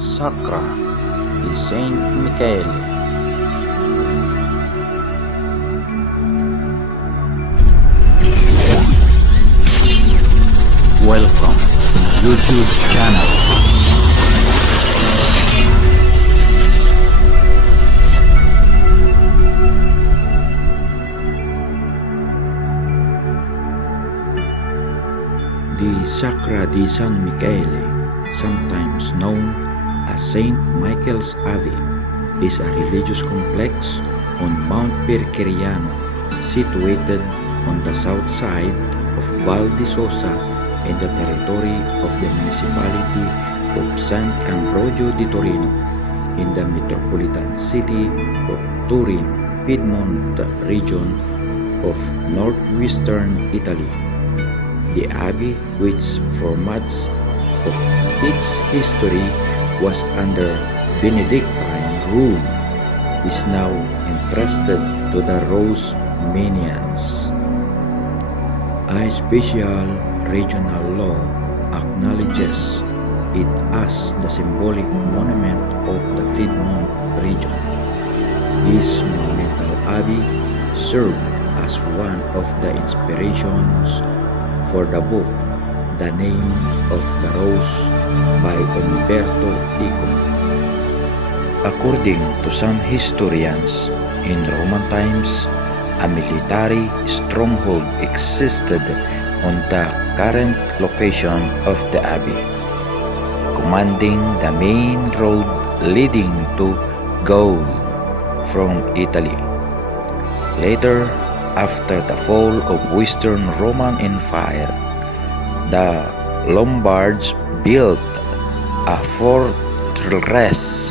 Sacra di San Michele. Welcome to my YouTube channel. The Sacra di San Michele, sometimes known as Saint Michael's Abbey, is a religious complex on Mount Perceriano, situated on the south side of Val di Sosa in the territory of the municipality of San Ambrogio di Torino, in the metropolitan city of Turin, Piedmont region of northwestern Italy. The abbey, which for much of its history was under Benedictine rule, is now entrusted to the Rosminians. A special regional law acknowledges it as the symbolic monument of the Piedmont region. This monumental abbey served as one of the inspirations for the book The Name of the Rose by Umberto Eco. According to some historians, in Roman times, a military stronghold existed on the current location of the abbey, commanding the main road leading to Gaul from Italy. Later, after the fall of Western Roman Empire, the Lombards built a fortress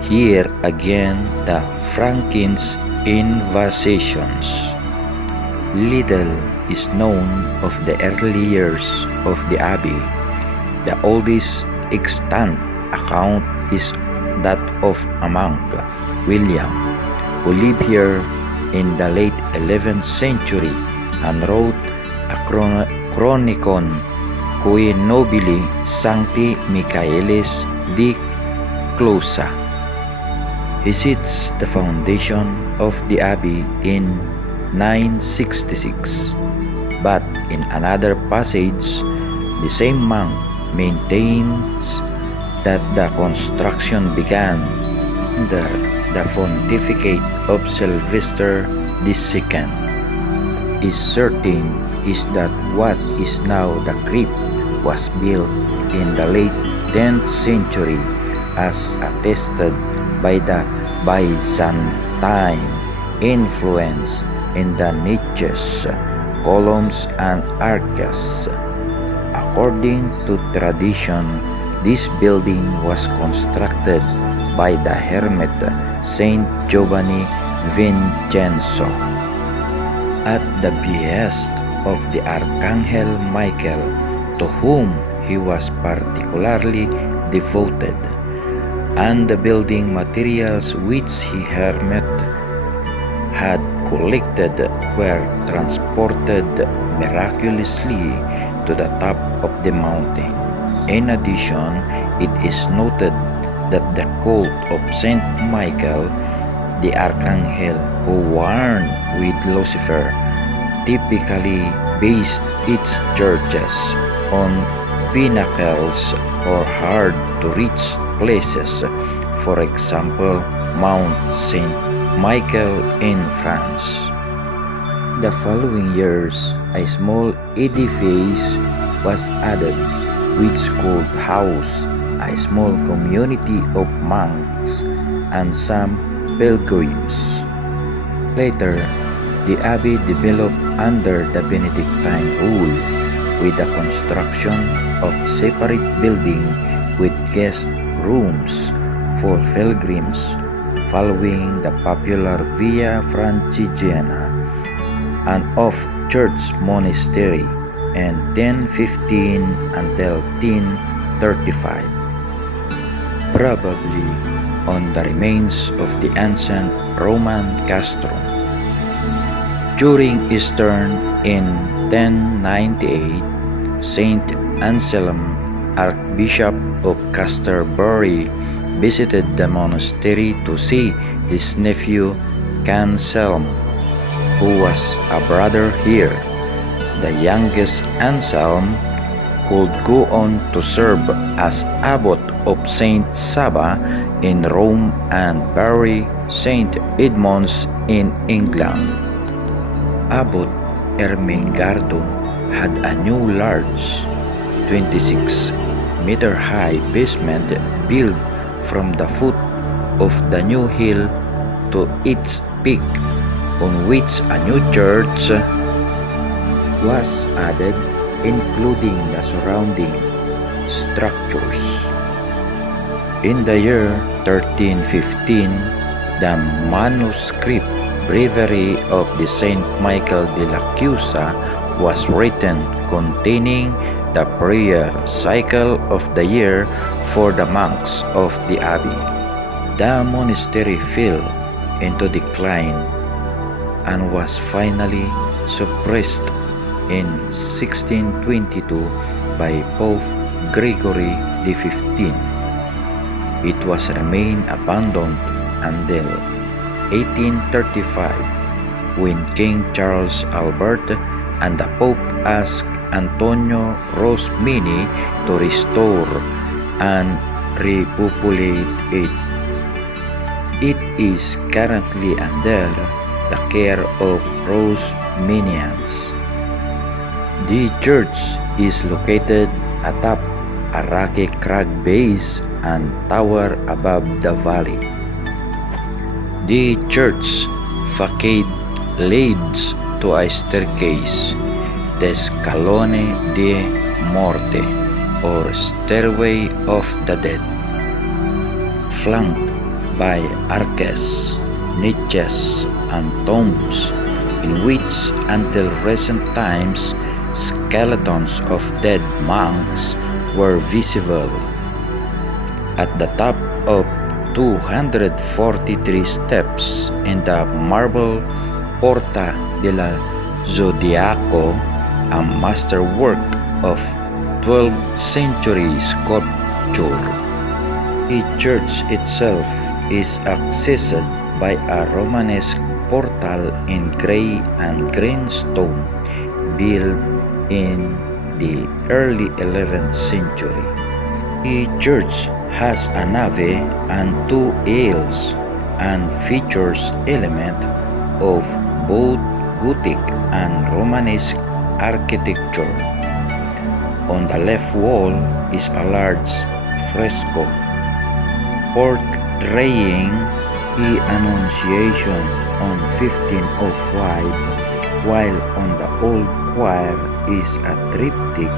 here against the Frankish invasions. Little is known of the early years of the abbey. The oldest extant account is that of a monk, William, who lived here in the late 11th century and wrote a chronicon Cui Nobili Sancti Michaelis di Clusa. He sets the foundation of the abbey in 966, but in another passage, the same monk maintains that the construction began under the pontificate of Sylvester II. Is certain is that what is now the crypt was built in the late 10th century, as attested by the Byzantine influence in the niches, columns, and arches. According to tradition, this building was constructed by the hermit Saint Giovanni Vincenzo at the behest of the Archangel Michael, to whom he was particularly devoted, and the building materials which he hermit had collected were transported miraculously to the top of the mountain. In addition, it is noted that the cult of Saint Michael, the Archangel who warned with Lucifer, typically based its churches on pinnacles or hard-to-reach places, for example, Mount Saint Michael in France. The following years, a small edifice was added, which could house a small community of monks and some pilgrims. Later, the abbey developed under the Benedictine rule, with the construction of separate building with guest rooms for pilgrims following the popular Via Francigena, and of church monastery in 1015 until 1035, probably on the remains of the ancient Roman castrum. During Easter in 1098, Saint Anselm Archbishop of Canterbury, visited the monastery to see his nephew Anselm, who was a brother here. The youngest Anselm could go on to serve as abbot of Saint Saba in Rome and Bury Saint Edmunds in England. Abbot Ermengardo had a new large 26-meter high basement built from the foot of the new hill to its peak, on which a new church was added, including the surrounding structures. In the year 1315, the manuscript breviary of the Saint Michael de la Chiusa was written, containing the prayer cycle of the year for the monks of the abbey. The monastery fell into decline and was finally suppressed in 1622 by Pope Gregory XV. It was remained abandoned until 1835, when King Charles Albert and the Pope asked Antonio Rosmini to restore and repopulate it. It is currently under the care of Rosminians. The church is located atop a rocky crag base and tower above the valley. The church facade leads to a staircase, the Scalone de Morte, or Stairway of the Dead, flanked by arches, niches, and tombs, in which until recent times skeletons of dead monks were visible. At the top of 243 steps in the marble Porta della Zodiaco, a masterwork of 12th century sculpture. The church itself is accessed by a Romanesque portal in gray and green stone, built in the early 11th century. The church has a nave and two aisles and features elements of both Gothic and Romanesque architecture. On the left wall is a large fresco portraying the Annunciation on 1505, while on the old choir is a triptych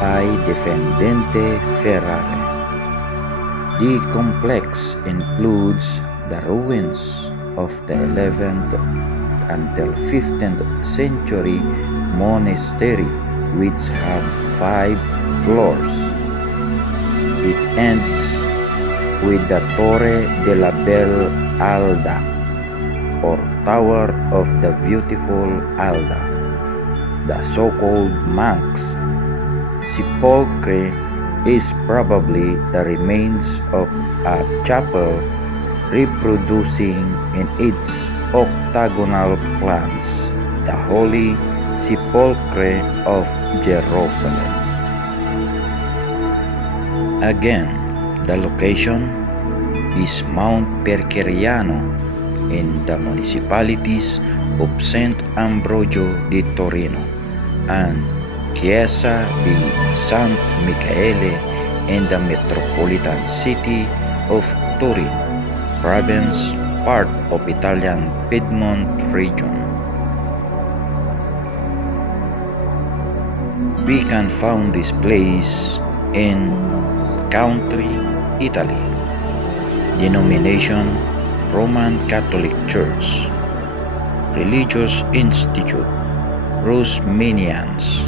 by Defendente Ferrare. The complex includes the ruins of the 11th until 15th century monastery, which have 5 floors. It ends with the Torre de la Bella Alda, or Tower of the Beautiful Alda, the so-called monks' sepulchre. Is probably the remains of a chapel reproducing in its octagonal plans the Holy Sepulchre of Jerusalem. Again, the location is Mount Percheriano in the municipalities of St. Ambrogio di Torino and Chiesa di San Michele in the metropolitan city of Turin, province, part of Italian Piedmont region. We can find this place in country Italy. Denomination Roman Catholic Church. Religious Institute Rosminians.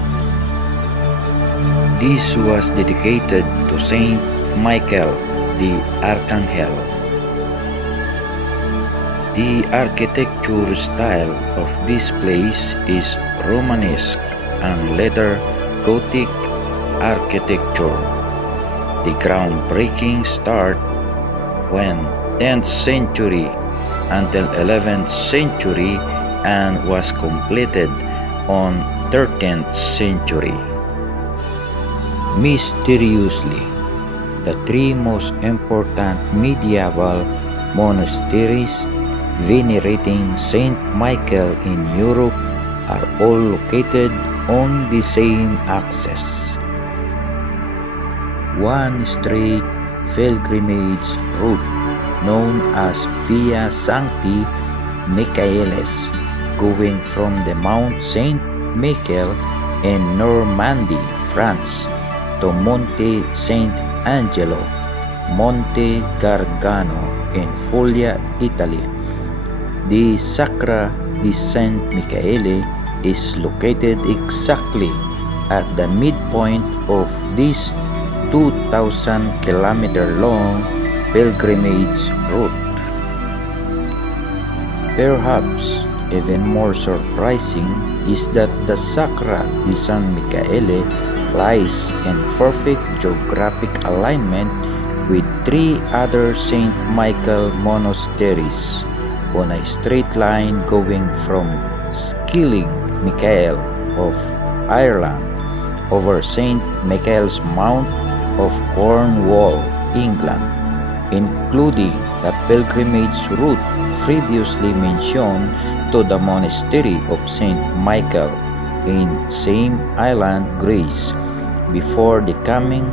This was dedicated to Saint Michael the Archangel. The architecture style of this place is Romanesque and later Gothic architecture. The groundbreaking start when 10th century until 11th century and was completed on 13th century. Mysteriously, the three most important medieval monasteries venerating Saint Michael in Europe are all located on the same axis. One straight pilgrimage route known as Via Sancti Michaelis, going from the Mount Saint Michael in Normandy, France, to Monte Saint Angelo, Monte Gargano in Puglia, Italy. The Sacra di San Michele is located exactly at the midpoint of this 2,000-kilometer-long pilgrimage route. Perhaps even more surprising is that the Sacra di San Michele lies in perfect geographic alignment with three other Saint Michael monasteries on a straight line going from Skilling Michael of Ireland over St. Michael's Mount of Cornwall, England, including the pilgrimage route previously mentioned to the monastery of St. Michael in same island, Greece, before the coming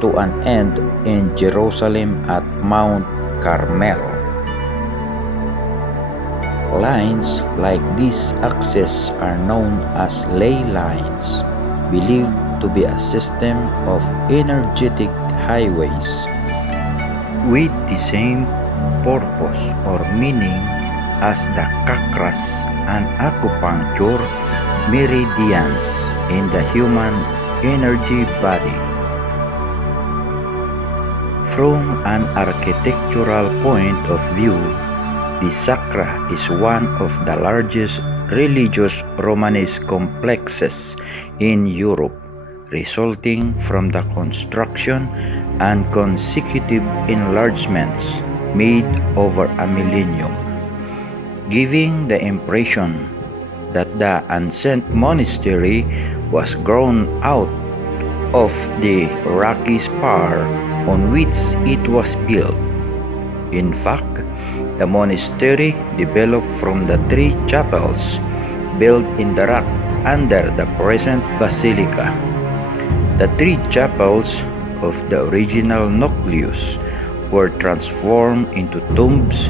to an end in Jerusalem at Mount Carmel. Lines like this axis are known as ley lines, believed to be a system of energetic highways with the same purpose or meaning as the chakras and acupuncture meridians in the human energy body. From an architectural point of view, the Sacra is one of the largest religious Romanesque complexes in Europe, resulting from the construction and consecutive enlargements made over a millennium, giving the impression that the ancient monastery was grown out of the rocky spar on which it was built. In fact, the monastery developed from the three chapels built in the rock under the present basilica. The three chapels of the original nucleus were transformed into tombs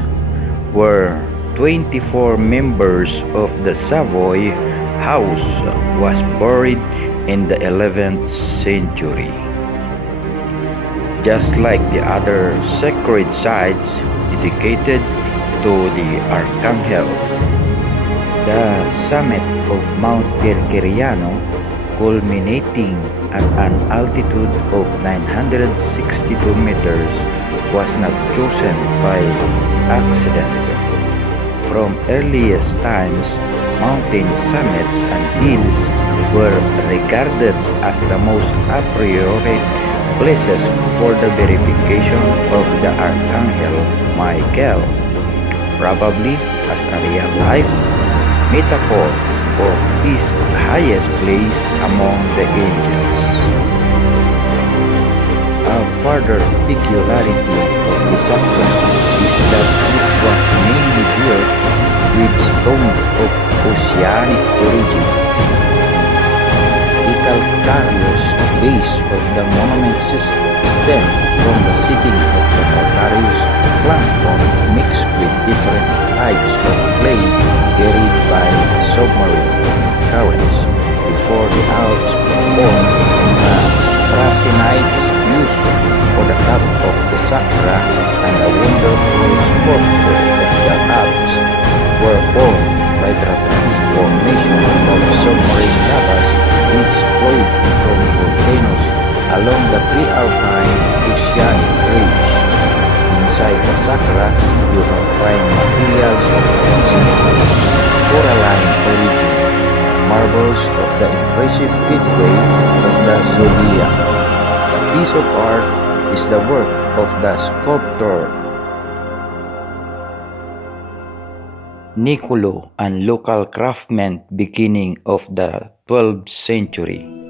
where 24 members of the Savoy House was buried in the 11th century. Just like the other sacred sites dedicated to the Archangel, the summit of Mount Percheriano, culminating at an altitude of 962 meters, was not chosen by accident. From earliest times, mountain summits and hills were regarded as the most appropriate places for the verification of the Archangel Michael, probably as a real-life metaphor for his highest place among the angels. A further peculiarity of the Sacra is that it was mainly built with stones of oceanic origin. The calcareous base of the monument stemmed from the seeding of the calcareous plankton mixed with different types of clay carried by submarine currents before the Alps were formed. The Prasinites used for the top of the Sacra and a wonderful sculpture of the Alps were formed by the transformation of submarine lavas which flowed from volcanoes along the pre-alpine oceanic ridge. Inside the Sacra, you can find materials of ancient coralline origin, marbles of the impressive gateway of the Zodiac. The piece of art is the work of the sculptor Niccolo and local craftsmen beginning of the 12th century.